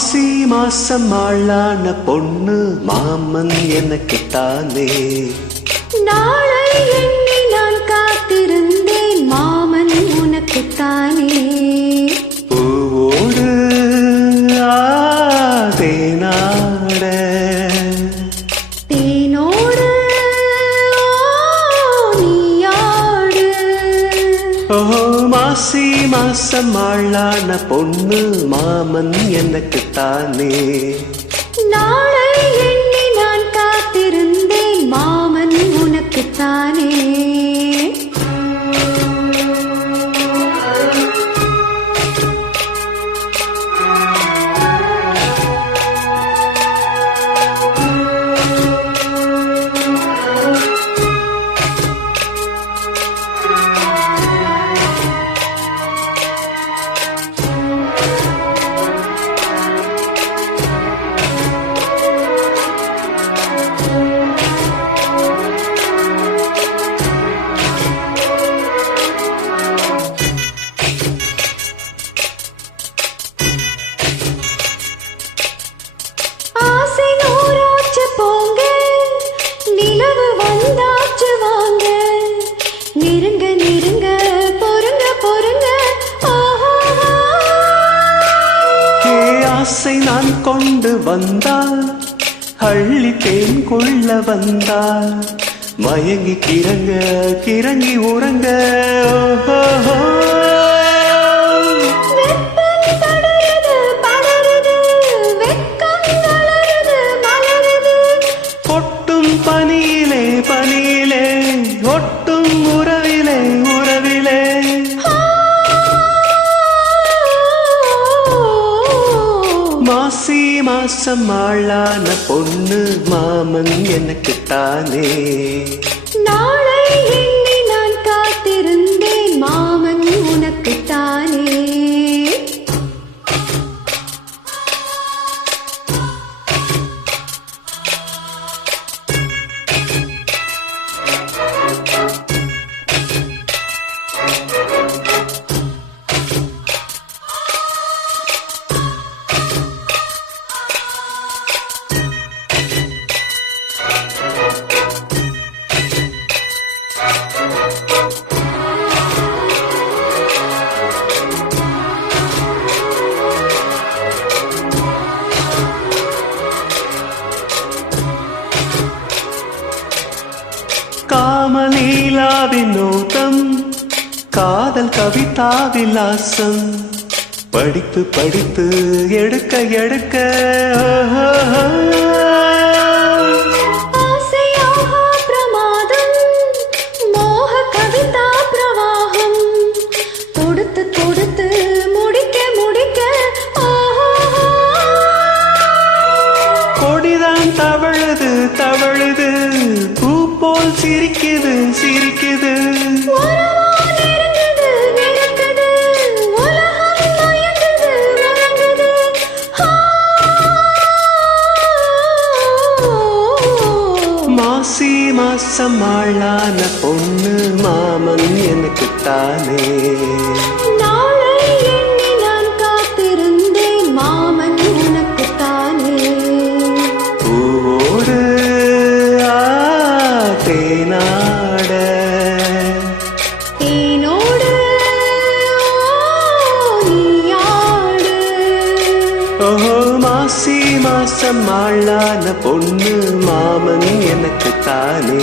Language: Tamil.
மாசி மாசம் ஆளான பொண்ணு மாமன் எனக்குத்தானே. நாளை எண்ணி நான் காத்திருந்தேன் மாமன் உனக்குத்தானே. பூவோடு தேனாட தேனோடு நீயாடு. ஓஹோ மாசி மாசம் ஆளான பொண்ணு மாமன் எனக்குத்தானே. நாளை எண்ணி நான் காத்திருந்தேன் மாமன் உனக்குத்தானே. நெருங்க நெருங்க பொறுங்க பொறுங்க. ஆசை நான் கொண்டு வந்தால் அள்ளி தேன் கொள்ள வந்தால் மயங்கி கிறங்க கிறங்கி உறங்க. கொட்டும் பனியிலே பனியிலே ஒட்டும் உறவிலே உறவிலே. மாசி மாசம் ஆளான பொண்ணு மாமன் எனக்குத்தானே. நாளை எண்ணி நான் காத்திருந்தேன் மாமன் உனக்குத்தானே. காமலீலா வினோதம் காதல் கவிதா விலாசம் படித்து படித்து எடுக்க எடுக்க. பிரமாதம் மோக கவிதா பிரவாகம் தொடுத்து தொடுத்து முடிக்க முடிக்க. கொடிதான் தவழுது தவழுது பூ போல் சிரிக்குது சிரிக்குது. மாசி மாசம் ஆளான பொண்ணு மாமன் எனக்குத்தானே. நாளை எண்ணி நான் காத்திருந்தேன் மாமன் உனக்குத்தானே. பூவோடு தேனாட தேனோடு நீயாடு. ஓஹோ மாசி மாசம் ஆளான பொண்ணு மாமன் எனக்குத்தானே.